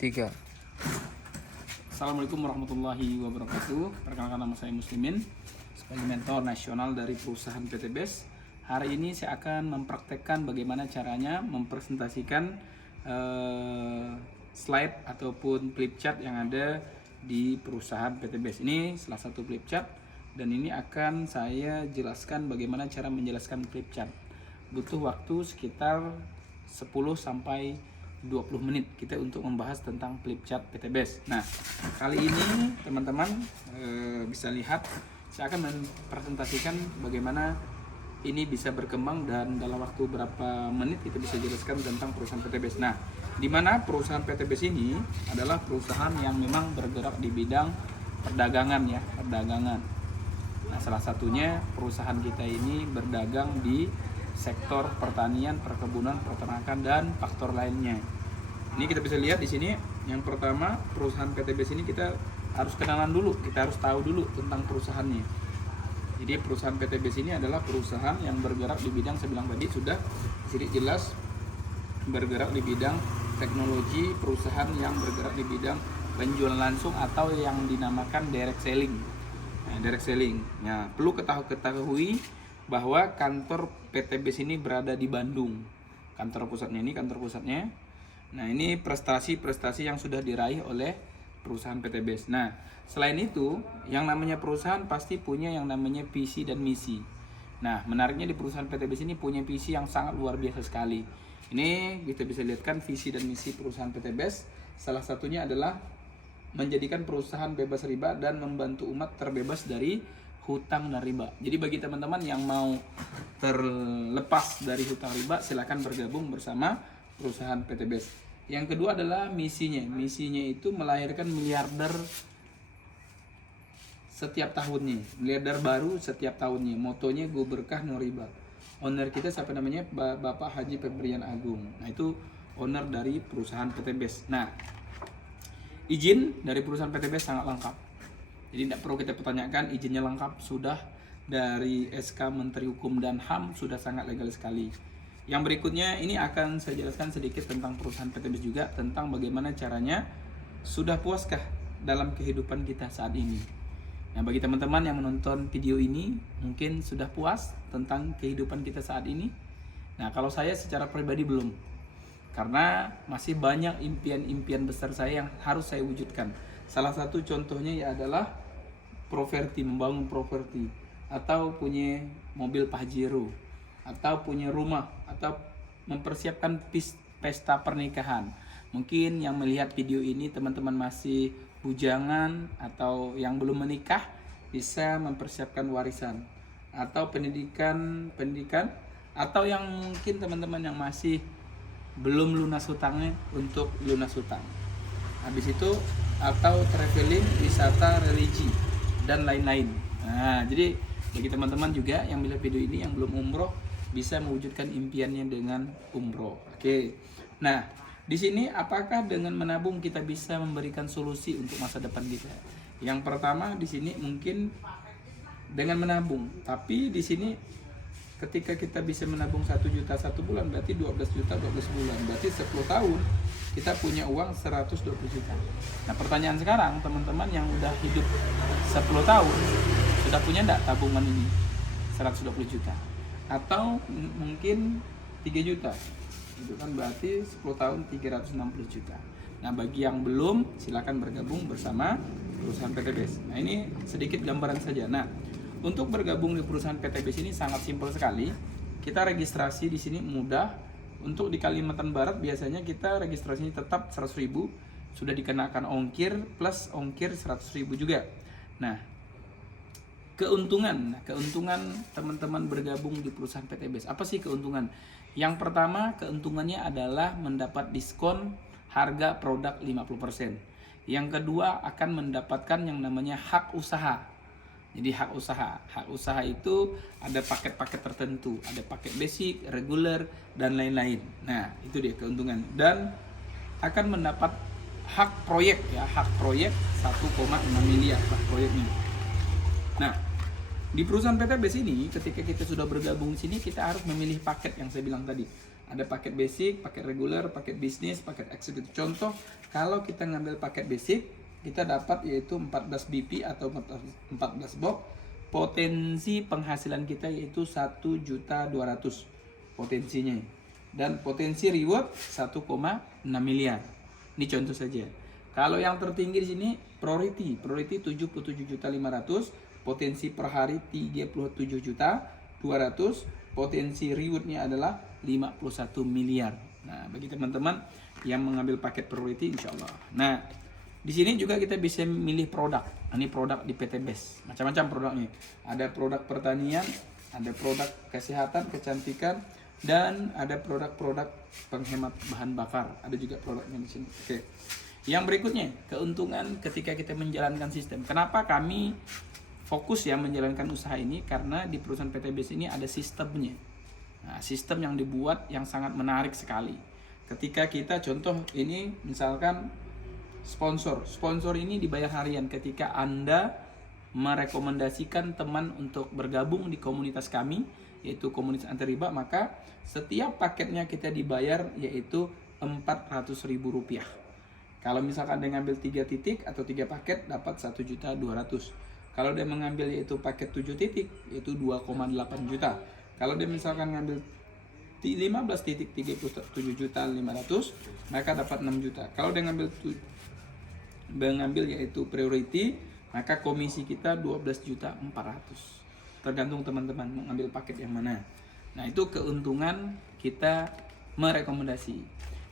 Tiga. Assalamualaikum warahmatullahi wabarakatuh. Perkenalkan, nama saya Muslimin sebagai mentor nasional dari perusahaan PT BES. Hari ini saya akan mempraktekkan bagaimana caranya mempresentasikan slide ataupun flip chart yang ada di perusahaan PT BES. Ini salah satu flip chart dan ini akan saya jelaskan bagaimana cara menjelaskan flip chart. Butuh waktu sekitar 10 sampai 20 menit kita untuk membahas tentang flip chart PT BES. Nah, kali ini teman-teman bisa lihat saya akan mempresentasikan bagaimana ini bisa berkembang dan dalam waktu berapa menit kita bisa jelaskan tentang perusahaan PT BES. Nah, di mana perusahaan PT BES ini adalah perusahaan yang memang bergerak di bidang perdagangan ya, perdagangan. Nah, salah satunya perusahaan kita ini berdagang di sektor pertanian, perkebunan, peternakan dan faktor lainnya. Ini kita bisa lihat di sini. Yang pertama, perusahaan PT BES ini kita harus kenalan dulu, kita harus tahu dulu tentang perusahaannya. Jadi perusahaan PT BES ini adalah perusahaan yang bergerak di bidang, saya bilang tadi sudah sedikit jelas, bergerak di bidang teknologi, perusahaan yang bergerak di bidang penjualan langsung atau yang dinamakan direct selling. Nah, direct selling. Nah, perlu ketahui bahwa kantor PT BES ini berada di Bandung. Kantor pusatnya ini, kantor pusatnya. Nah, ini prestasi-prestasi yang sudah diraih oleh perusahaan PT BES. Nah, selain itu, yang namanya perusahaan pasti punya yang namanya visi dan misi. Nah, menariknya di perusahaan PT BES ini punya visi yang sangat luar biasa sekali. Ini kita bisa lihatkan visi dan misi perusahaan PT BES. Salah satunya adalah menjadikan perusahaan bebas riba dan membantu umat terbebas dari hutang dan riba. Jadi bagi teman-teman yang mau terlepas dari hutang riba, silakan bergabung bersama perusahaan PT BES. Yang kedua adalah misinya. Misinya itu melahirkan miliarder setiap tahunnya, miliarder baru setiap tahunnya. Motonya go berkah no riba. Owner kita siapa namanya? Bapak Haji Febrian Agung. Nah, itu owner dari perusahaan PT BES. Nah, izin dari perusahaan PT BES sangat lengkap. Jadi tidak perlu kita pertanyakan, izinnya lengkap, sudah dari SK Menteri Hukum dan HAM, sudah sangat legal sekali. Yang berikutnya ini akan saya jelaskan sedikit tentang perusahaan PT BES juga, tentang bagaimana caranya, sudah puaskah dalam kehidupan kita saat ini. Nah, bagi teman-teman yang menonton video ini, mungkin sudah puas tentang kehidupan kita saat ini. Nah, kalau saya secara pribadi belum, karena masih banyak impian-impian besar saya yang harus saya wujudkan. Salah satu contohnya ya adalah properti, membangun properti, atau punya mobil Pajero, atau punya rumah, atau mempersiapkan pesta pernikahan. Mungkin yang melihat video ini teman-teman masih bujangan atau yang belum menikah, bisa mempersiapkan warisan atau pendidikan, atau yang mungkin teman-teman yang masih belum lunas hutangnya untuk lunas hutang. Habis itu atau traveling, wisata, religi dan lain-lain. Nah, jadi bagi teman-teman juga yang melihat video ini yang belum umroh, bisa mewujudkan impiannya dengan umroh. Oke. Nah, di sini apakah dengan menabung kita bisa memberikan solusi untuk masa depan kita? Yang pertama di sini mungkin dengan menabung. Tapi di sini ketika kita bisa menabung 1 juta 1 bulan, berarti 12 juta 12 bulan. Berarti 10 tahun kita punya uang 120 juta. Nah, pertanyaan sekarang, teman-teman yang udah hidup 10 tahun, sudah punya enggak tabungan ini 120 juta? Atau mungkin 3 juta? Itu kan berarti 10 tahun 360 juta. Nah, bagi yang belum, silakan bergabung bersama perusahaan PT BES. Nah, ini sedikit gambaran saja. Nah, untuk bergabung di perusahaan PT BES ini sangat simpel sekali. Kita registrasi di sini mudah. Untuk di Kalimantan Barat biasanya kita registrasinya tetap 100.000, sudah dikenakan ongkir plus ongkir 100.000 juga. Nah, keuntungan teman-teman bergabung di perusahaan PT BES. Apa sih keuntungan? Yang pertama, keuntungannya adalah mendapat diskon harga produk 50%. Yang kedua, akan mendapatkan yang namanya hak usaha. Jadi hak usaha itu ada paket-paket tertentu, ada paket basic, regular, dan lain-lain. Nah, itu dia keuntungan. Dan akan mendapat hak proyek ya, hak proyek 1,6 miliar hak proyeknya. Nah, di perusahaan PT BES ini ketika kita sudah bergabung di sini, kita harus memilih paket yang saya bilang tadi. Ada paket basic, paket reguler, paket bisnis, paket eksekutif. Contoh, kalau kita ngambil paket basic, kita dapat yaitu 14 BP atau 14 box. Potensi penghasilan kita yaitu 1.200.000 potensinya. Dan potensi reward 1,6 miliar. Ini contoh saja. Kalau yang tertinggi di sini priority 77.500.000, potensi per hari 37.200.000, potensi rewardnya adalah 51 miliar. Nah, bagi teman-teman yang mengambil paket priority insya Allah. Nah, di sini juga kita bisa milih produk. Ini produk di PT BEST. Macam-macam produknya. Ada produk pertanian, ada produk kesehatan, kecantikan, dan ada produk-produk penghemat bahan bakar. Ada juga produknya di sini. Oke. Yang berikutnya, keuntungan ketika kita menjalankan sistem. Kenapa kami fokus ya menjalankan usaha ini? Karena di perusahaan PT BEST ini ada sistemnya. Nah, sistem yang dibuat yang sangat menarik sekali. Ketika kita contoh ini misalkan sponsor ini dibayar harian. Ketika Anda merekomendasikan teman untuk bergabung di komunitas kami, yaitu komunitas anti riba, maka setiap paketnya kita dibayar yaitu Rp400.000. Kalau misalkan dia ngambil 3 titik atau 3 paket dapat 1.200.000. Kalau dia mengambil yaitu paket 7 titik yaitu 2,8 juta. Kalau dia misalkan ngambil 15 titik 37.500.000 maka dapat 6 juta. Kalau dia mengambil yaitu priority maka komisi kita 12.400.000. Tergantung teman-teman mengambil paket yang mana. Nah, itu keuntungan kita merekomendasi.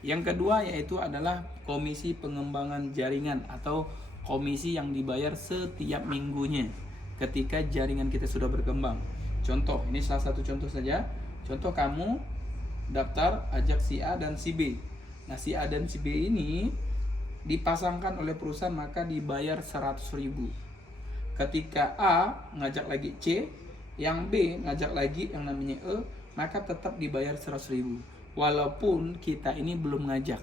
Yang kedua yaitu adalah komisi pengembangan jaringan atau komisi yang dibayar setiap minggunya ketika jaringan kita sudah berkembang. Contoh, ini salah satu contoh saja. Contoh, kamu daftar ajak si A dan si B. Nah, si A dan si B ini dipasangkan oleh perusahaan maka dibayar 100.000. Ketika A ngajak lagi C, yang B ngajak lagi yang namanya E, maka tetap dibayar 100.000. Walaupun kita ini belum ngajak.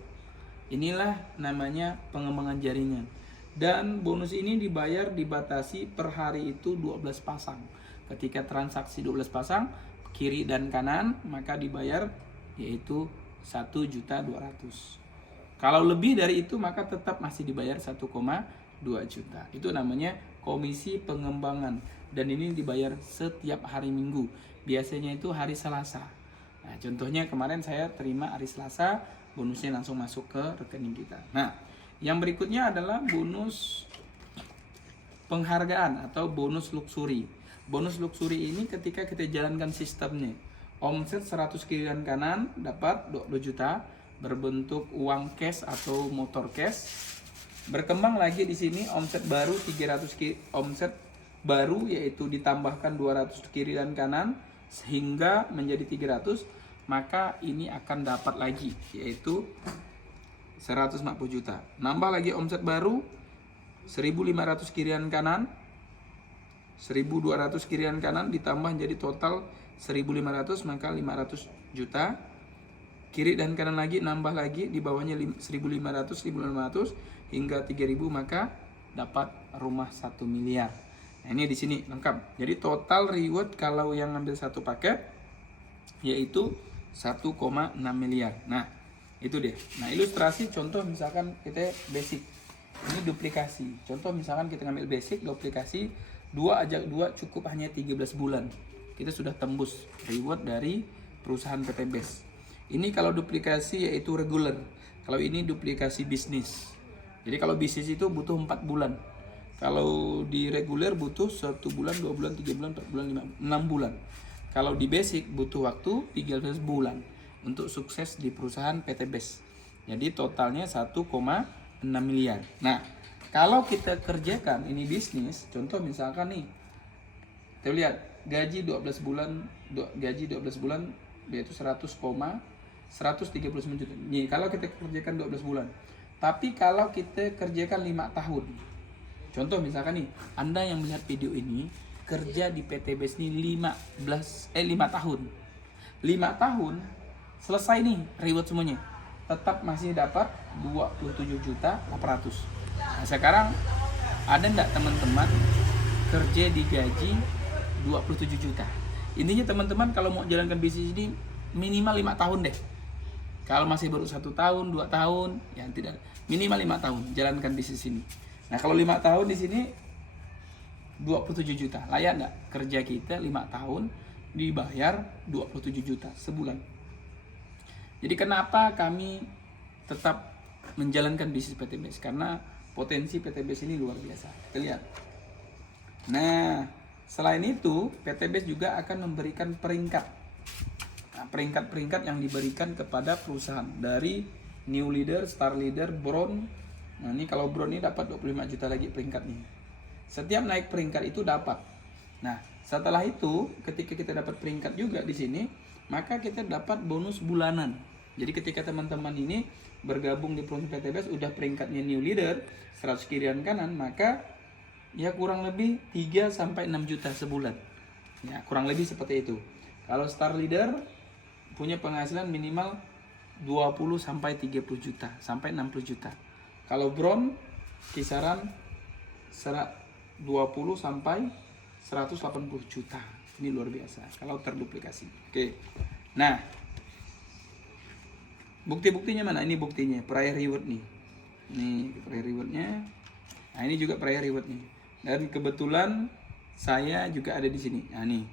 Inilah namanya pengembangan jaringan. Dan bonus ini dibatasi per hari itu 12 pasang. Ketika transaksi 12 pasang, kiri dan kanan, maka dibayar yaitu 1.200.000. Kalau lebih dari itu maka tetap masih dibayar 1,2 juta. Itu namanya komisi pengembangan. Dan ini dibayar setiap hari Minggu. Biasanya itu hari Selasa. Nah, contohnya kemarin saya terima hari Selasa, bonusnya langsung masuk ke rekening kita. Nah, yang berikutnya adalah bonus penghargaan atau bonus luxury. Bonus luxury ini ketika kita jalankan sistemnya. Omset 100 kiri dan kanan dapat 20 juta berbentuk uang cash atau motor cash. Berkembang lagi di sini omset baru 300 kiri, omset baru yaitu ditambahkan 200 kiri dan kanan sehingga menjadi 300, maka ini akan dapat lagi yaitu 150 juta. Nambah lagi omset baru 1.500 kirian kanan, 1.200 kirian kanan ditambah jadi total 1.500 maka 500 juta. Kiri dan kanan lagi nambah lagi di bawahnya 1.500, 1.500 hingga 3.000 maka dapat rumah 1 miliar. Nah, ini di sini lengkap. Jadi total reward kalau yang ngambil satu paket yaitu 1,6 miliar. Nah, itu deh. Nah, ilustrasi contoh misalkan kita basic. Ini duplikasi. Contoh misalkan kita ngambil basic, duplikasi 2 ajak 2 cukup hanya 13 bulan. Kita sudah tembus reward dari perusahaan PT BEST. Ini kalau duplikasi yaitu regular. Kalau ini duplikasi bisnis. Jadi kalau bisnis itu butuh 4 bulan. Kalau di reguler butuh 1 bulan, 2 bulan, 3 bulan, 4 bulan, 6 bulan. Kalau di basic butuh waktu 13 bulan untuk sukses di perusahaan PT BEST. Jadi totalnya 1,6 miliar. Nah, kalau kita kerjakan ini bisnis, contoh misalkan nih, kita lihat gaji 12 bulan yaitu 139 juta. Nih, kalau kita kerjakan 12 bulan. Tapi kalau kita kerjakan 5 tahun. Contoh misalkan nih, Anda yang melihat video ini kerja di PT BEST ini 5 tahun. 5 tahun selesai nih reward semuanya. Tetap masih dapat 27.800.000. Nah, sekarang ada enggak teman-teman kerja di gaji 27 juta? Intinya teman-teman kalau mau jalankan bisnis ini minimal 5 tahun deh. Kalau masih baru 1 tahun, 2 tahun, ya tidak, minimal 5 tahun jalankan bisnis ini. Nah kalau 5 tahun di sini 27 juta, layak nggak kerja kita 5 tahun dibayar 27 juta sebulan? Jadi kenapa kami tetap menjalankan bisnis PTBS? Karena potensi PTBS ini luar biasa. Kita lihat. Nah, selain itu PTBS juga akan memberikan peringkat. Nah, peringkat-peringkat yang diberikan kepada perusahaan dari new leader, star leader, bronze. Nah, ini kalau bronze ini dapat 25 juta lagi peringkatnya. Setiap naik peringkat itu dapat. Nah, setelah itu ketika kita dapat peringkat juga di sini, maka kita dapat bonus bulanan. Jadi ketika teman-teman ini bergabung di perusahaan PTBS udah peringkatnya new leader 100 kirian kanan, maka ya kurang lebih 3 sampai 6 juta sebulan. Ya, kurang lebih seperti itu. Kalau star leader punya penghasilan minimal 20 sampai 30 juta sampai 60 juta. Kalau bronze kisaran 20 sampai 180 juta. Ini luar biasa kalau terduplikasi. Oke. Nah, bukti-buktinya mana? Ini buktinya, prior reward nih. Ini prior rewardnya. Nah, ini juga prior rewardnya. Dan kebetulan saya juga ada di sini. Nah, nih.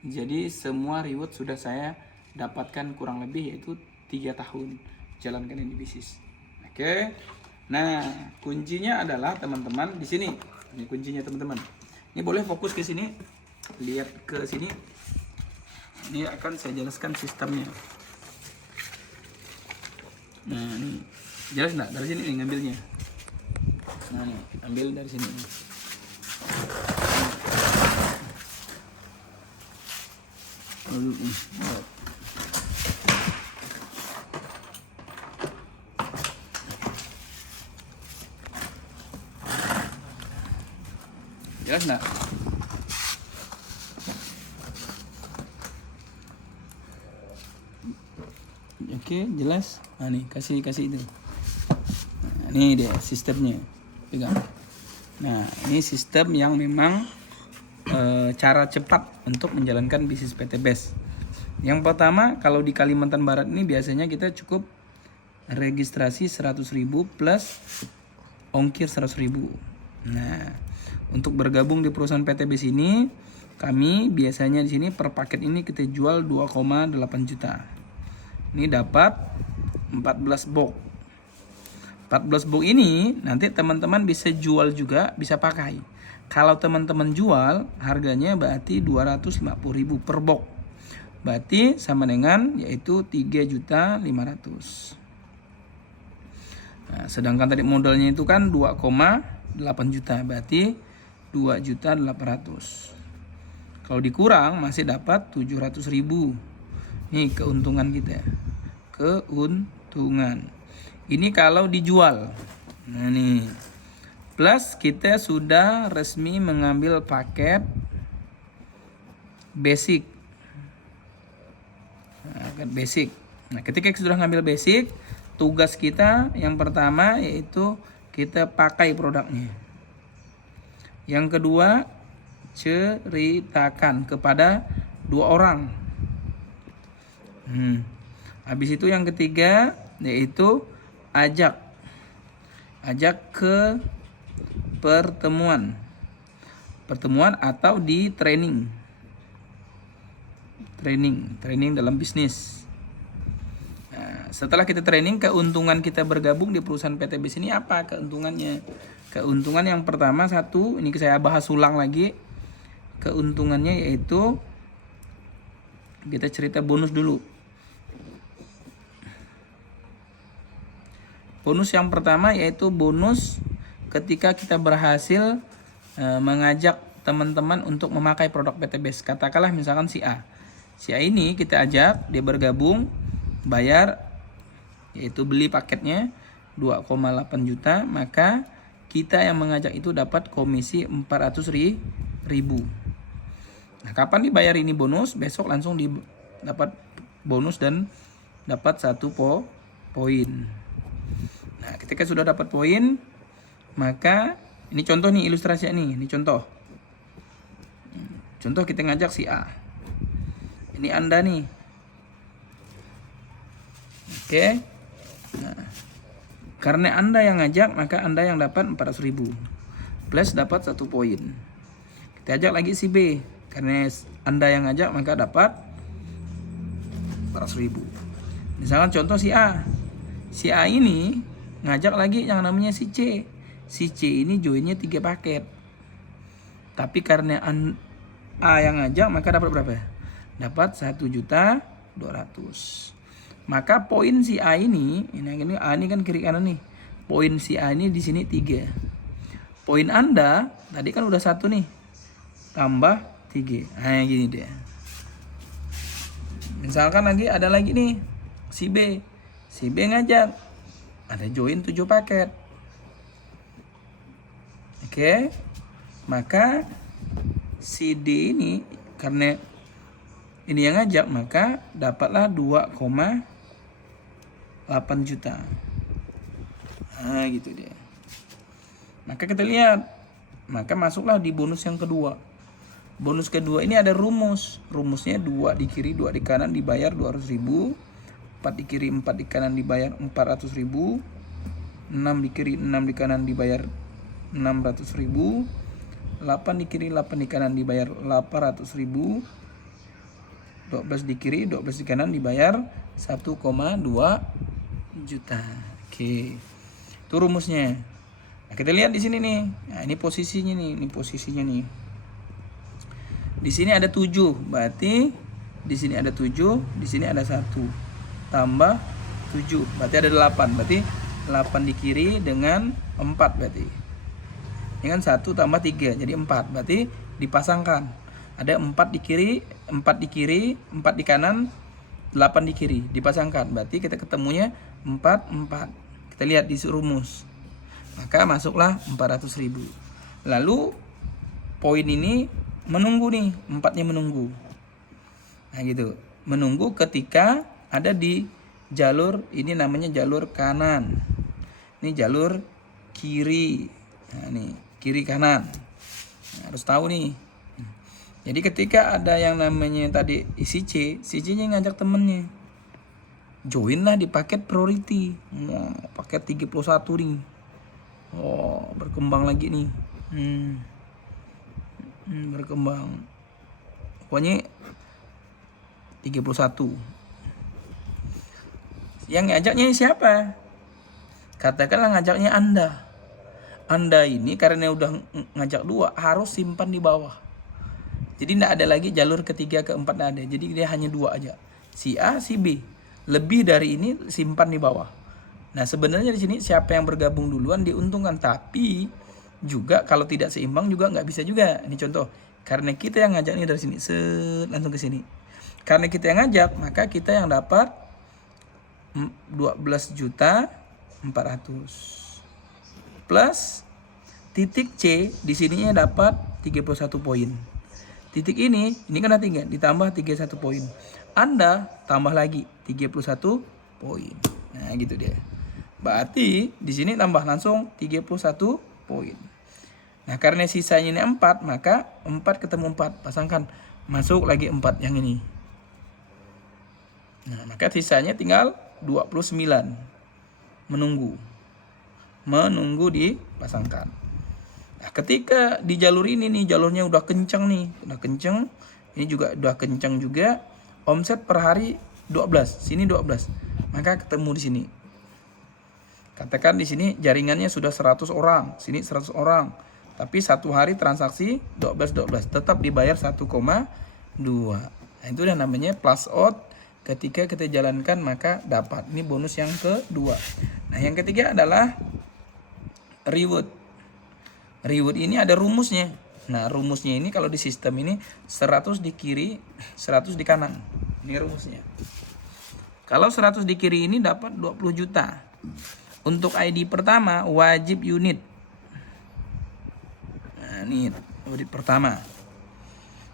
Jadi semua reward sudah saya dapatkan kurang lebih yaitu 3 tahun jalankan ini bisnis. Oke. Nah, kuncinya adalah teman-teman di sini. Ini kuncinya teman-teman. Ini boleh fokus ke sini. Lihat ke sini. Ini akan saya jelaskan sistemnya. Nah, ini jelas nggak? Dari sini nih ngambilnya. Nah, nih, ambil dari sini. Jelas nggak? Oke, jelas. Nah, nih kasih itu. Nah, ini dia sistemnya. Pegang. Nah, ini sistem yang memang cara cepat untuk menjalankan bisnis PTBS. Yang pertama, kalau di Kalimantan Barat ini biasanya kita cukup registrasi 100.000 plus ongkir 100.000. Nah, untuk bergabung di perusahaan PTBS ini, kami biasanya di sini per paket ini kita jual 2,8 juta. Ini dapat 14 box. 14 box ini nanti teman-teman bisa jual juga, bisa pakai. Kalau teman-teman jual, harganya berarti 250.000 per box. Berarti sama dengan yaitu 3.500.000. Nah, sedangkan tadi modalnya itu kan 2,8 juta, berarti 2.800.000. Kalau dikurang masih dapat 700.000. Nih keuntungan kita. Keuntungan. Ini kalau dijual. Nah, nih. Plus kita sudah resmi mengambil paket basic. Nah, ketika sudah ngambil basic, tugas kita yang pertama yaitu kita pakai produknya. Yang kedua, ceritakan kepada 2 orang. Habis itu yang ketiga yaitu ajak ke pertemuan atau di training dalam bisnis. Nah, setelah kita training, keuntungan kita bergabung di perusahaan PTBS ini apa keuntungannya? Keuntungan yang pertama, satu, ini saya bahas ulang lagi. Keuntungannya yaitu kita cerita bonus dulu. Bonus yang pertama yaitu bonus ketika kita berhasil mengajak teman-teman untuk memakai produk PTBS. Katakanlah misalkan si A. Si A ini kita ajak, dia bergabung, bayar, yaitu beli paketnya 2,8 juta, maka kita yang mengajak itu dapat komisi 400.000. Nah, kapan dibayar ini bonus? Besok langsung dapat bonus dan dapat 1 poin. Nah, ketika sudah dapat poin, maka ini contoh nih, ilustrasi ini contoh. Contoh kita ngajak si A. Ini Anda nih. Oke. Nah, karena Anda yang ngajak, maka Anda yang dapat 400.000. Plus dapat 1 poin. Kita ajak lagi si B. Karena Anda yang ngajak, maka dapat 400.000. Misalkan contoh si A. Si A ini ngajak lagi yang namanya si C. Si C ini joinnya 3 paket. Tapi karena A yang ngajak, maka dapat berapa? Dapat 1.200.000. Maka poin si A ini A ini kan kiri kanan nih. Poin si A ini di sini 3. Poin Anda tadi kan udah 1 nih. Tambah 3. Nah, gini deh. Misalkan ada lagi nih si B. Si B ngajak. Ada join 7 paket. Oke. Maka si D ini karena ini yang ngajak, maka dapatlah 2,8 juta. Nah, gitu dia. Maka kita lihat. Maka masuklah di bonus yang kedua. Bonus kedua ini ada rumus. Rumusnya 2 di kiri, 2 di kanan dibayar 200.000. 4 di kiri, 4 di kanan dibayar 400.000. 6 di kiri, 6 di kanan dibayar 600.000. 8 di kiri, 8 di kanan dibayar 800.000. 12 di kiri, 12 di kanan dibayar 1,2 juta. Oke. Itu rumusnya. Nah, kita lihat di sini nih. Nah, ini posisinya nih, Di sini ada 7, berarti di sini ada 7, di sini ada 1. Tambah 7, berarti ada 8. Berarti 8 di kiri dengan 4 berarti. Ini kan 1 tambah 3, jadi 4. Berarti dipasangkan. Ada 4 di kiri, 4 di kanan, 8 di kiri. Dipasangkan. Berarti kita ketemunya 4. Kita lihat di rumus. Maka masuklah 400.000. Lalu poin ini menunggu nih. 4-nya menunggu. Nah gitu. Menunggu ketika ada di jalur, ini namanya jalur kanan. Ini jalur kiri. Nah nih, kiri kanan. Nah, harus tahu nih. Jadi ketika ada yang namanya tadi si C-nya ngajak temennya. Join lah di paket priority. Paket 31 nih. Berkembang lagi nih. Berkembang. Pokoknya 31. Yang ngajaknya siapa? Katakanlah ngajaknya Anda. Anda ini karena udah ngajak 2 harus simpan di bawah. Jadi tidak ada lagi jalur ketiga, keempat tidak ada. Jadi dia hanya 2 aja. Si A, si B. Lebih dari ini simpan di bawah. Nah sebenarnya di sini siapa yang bergabung duluan diuntungkan. Tapi juga kalau tidak seimbang juga nggak bisa juga. Ini contoh. Karena kita yang ngajak nih dari sini. Langsung ke sini. Karena kita yang ngajak, maka kita yang dapat 12.400.000. Plus titik C di sininya dapat 31 poin. Titik ini kan ada 3, ditambah 31 poin. Anda tambah lagi 31 poin. Nah, gitu dia. Berarti di sini tambah langsung 31 poin. Nah, karena sisanya ini 4, maka 4 ketemu 4, pasangkan. Masuk lagi 4 yang ini. Nah, maka sisanya tinggal 29. Menunggu dipasangkan. Nah, ketika di jalur ini nih, jalurnya udah kencang nih, ini juga udah kencang juga, omset per hari 12, sini 12, maka ketemu di sini. Katakan di sini jaringannya sudah 100 orang, sini 100 orang, tapi satu hari transaksi 12, tetap dibayar 1,2. Nah, itu udah namanya plus out. Ketika kita jalankan maka dapat. Ini bonus yang kedua. Nah, yang ketiga adalah reward. Reward ini ada rumusnya. Nah, rumusnya ini kalau di sistem ini 100 di kiri, 100 di kanan. Ini rumusnya. Kalau 100 di kiri ini dapat 20 juta. Untuk ID pertama wajib unit. Nah, ini unit pertama.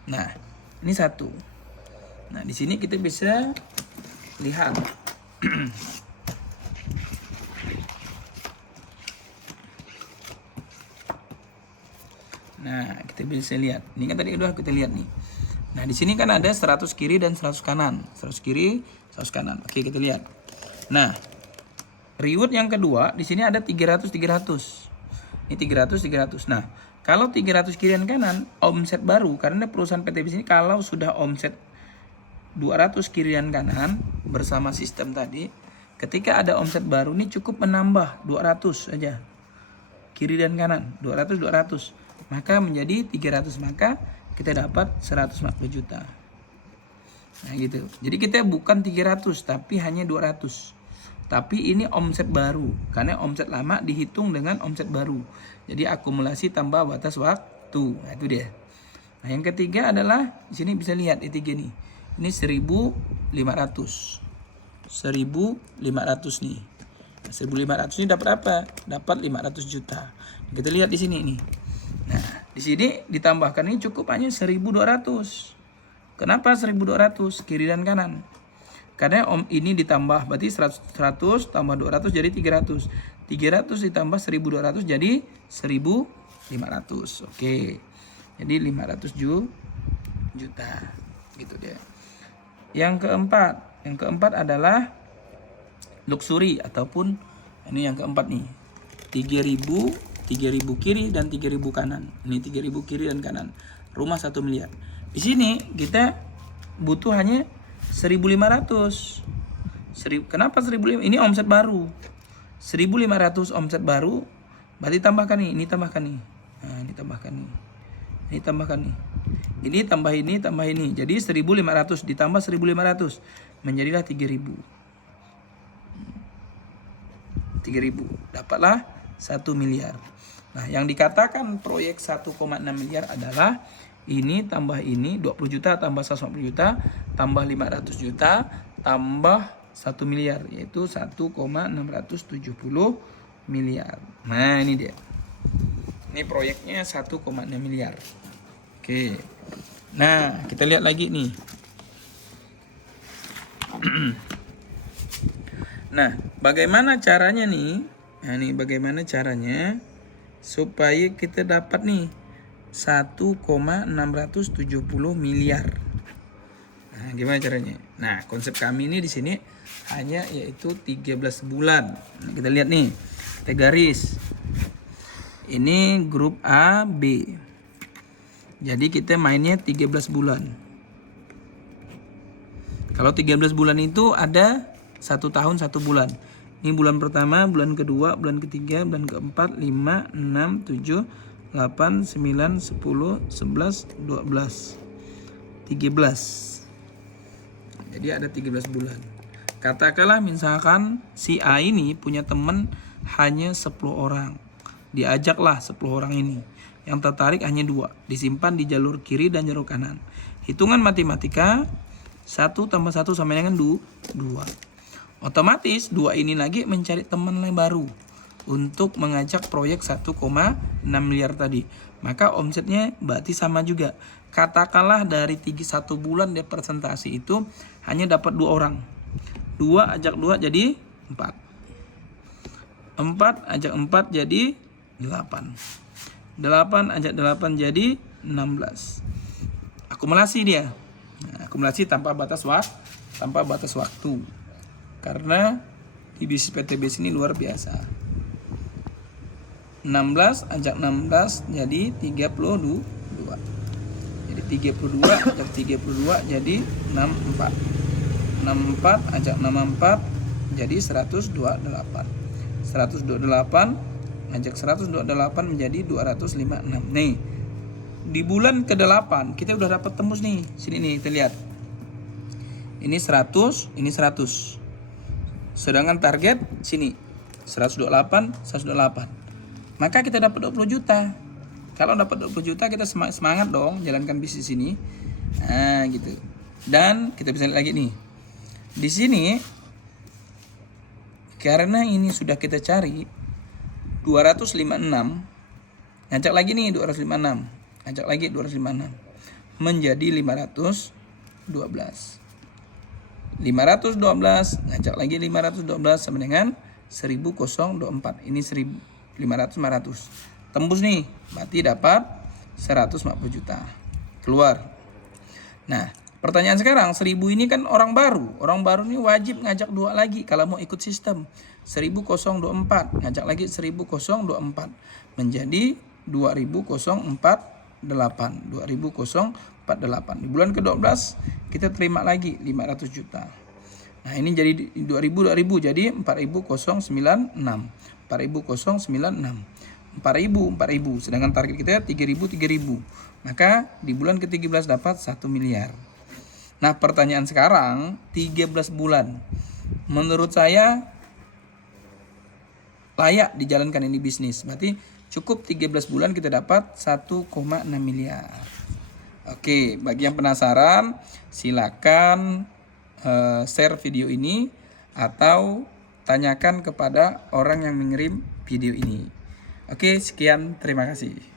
Nah, ini 1. Nah, di sini kita bisa lihat. Nah, kita bisa lihat. Ini kan tadi udah kita lihat nih. Nah, di sini kan ada 100 kiri dan 100 kanan. 100 kiri, 100 kanan. Oke, kita lihat. Nah, reward yang kedua di sini ada 300 300. Ini 300 300. Nah, kalau 300 kirian kanan omset baru, karena perusahaan PT Bis ini kalau sudah omset 200 kirian kanan bersama sistem tadi, ketika ada omset baru ini cukup menambah 200 aja. Kiri dan kanan 200 200. Maka menjadi 300, maka kita dapat 140 juta. Nah, gitu. Jadi kita bukan 300 tapi hanya 200. Tapi ini omset baru, karena omset lama dihitung dengan omset baru. Jadi akumulasi tambah batas waktu. Nah, itu dia. Nah, yang ketiga adalah di sini bisa lihat tiga nih. Ini 1.500. 1.500 nih. 1.500 ini dapat apa? Dapat 500 juta. Kita lihat di sini nih. Nah, di sini ditambahkan ini cukup hanya 1.200. Kenapa 1.200 kiri dan kanan? Karena ini ditambah berarti 100 tambah 200 jadi 300. 300 ditambah 1.200 jadi 1.500. Oke. Jadi 500 juta. Gitu deh. Yang keempat adalah luxury ataupun ini yang keempat nih. 3.000 kiri dan 3.000 kanan. Ini 3.000 kiri dan kanan. Rumah 1 miliar. Di sini kita butuh hanya 1.500. Kenapa 1.500? Ini omset baru. 1.500 omset baru. Berarti tambahkan nih, ini tambahkan nih. Nah, ini tambahkan nih. Ini tambahkan nih. Ini tambah ini, tambah ini. Jadi 1.500 ditambah 1.500 menjadilah 3.000. 3.000. Dapatlah 1 miliar. Nah, yang dikatakan proyek 1,6 miliar adalah ini tambah ini 20 juta tambah 150 juta tambah 500 juta tambah 1 miliar, yaitu 1,670 miliar. Nah, ini dia. Ini proyeknya 1,6 miliar. Oke. Nah, kita lihat lagi nih. Nah, bagaimana caranya nih? Nah, ini bagaimana caranya supaya kita dapat nih 1,670 miliar. Nah, gimana caranya? Nah, konsep kami ini di sini hanya yaitu 13 bulan. Nah, kita lihat nih. Kita garis. Ini grup A, B. Jadi kita mainnya 13 bulan. Kalau 13 bulan itu ada 1 tahun 1 bulan. Ini bulan pertama, bulan kedua, bulan ketiga, bulan keempat, 5, 6, 7, 8, 9, 10, 11, 12, 13. Jadi ada 13 bulan. Katakanlah misalkan si A ini punya teman hanya 10 orang. Diajaklah 10 orang ini. Yang tertarik hanya 2. Disimpan di jalur kiri dan jalur kanan. Hitungan matematika 1 tambah 1 sama dengan 2. Otomatis 2 ini lagi mencari teman yang baru untuk mengajak proyek 1,6 miliar tadi. Maka omsetnya berarti sama juga. Katakanlah dari 1 bulan dia presentasi itu hanya dapat 2 orang. 2 ajak 2 jadi 4. 4 ajak 4 jadi 8. 8 ajak 8 jadi 16. Akumulasi dia. Nah, akumulasi tanpa batas waktu. Karena di bisnis PT Bis ini luar biasa. 16 ajak 16 jadi 32. Jadi 32 ajak 32 jadi 64. 64 ajak 64 jadi 128. 128 ajak 128 menjadi 256. Nih. Di bulan ke-8 kita udah dapat tembus nih. Sini nih kita lihat. Ini 100, ini 100. Sedangkan target sini 128, 128. Maka kita dapat 20 juta. Kalau dapat 20 juta kita semangat dong jalankan bisnis ini. Nah, gitu. Dan kita bisa lihat lagi nih. Di sini karena ini sudah kita cari 256. Ngajak lagi nih 256. Ngajak lagi 256. Menjadi 512. 512 ngajak lagi 512 sama dengan 1024. Ini 500 tembus nih, berarti dapat 150 juta keluar. Nah, Pertanyaan sekarang, 1000 ini kan orang baru. Orang baru ini wajib ngajak 2 lagi kalau mau ikut sistem. 1024, ngajak lagi 1024. Menjadi 2048. 2048. Di bulan ke-12 kita terima lagi 500 juta. Nah, ini jadi 2000 jadi 4096. 4096. 4000. Sedangkan target kita 3000. Maka di bulan ke-13 dapat 1 miliar. Nah, pertanyaan sekarang 13 bulan. Menurut saya layak dijalankan ini bisnis. Berarti cukup 13 bulan kita dapat 1,6 miliar. Oke, bagi yang penasaran silakan share video ini atau tanyakan kepada orang yang mengirim video ini. Oke, sekian, terima kasih.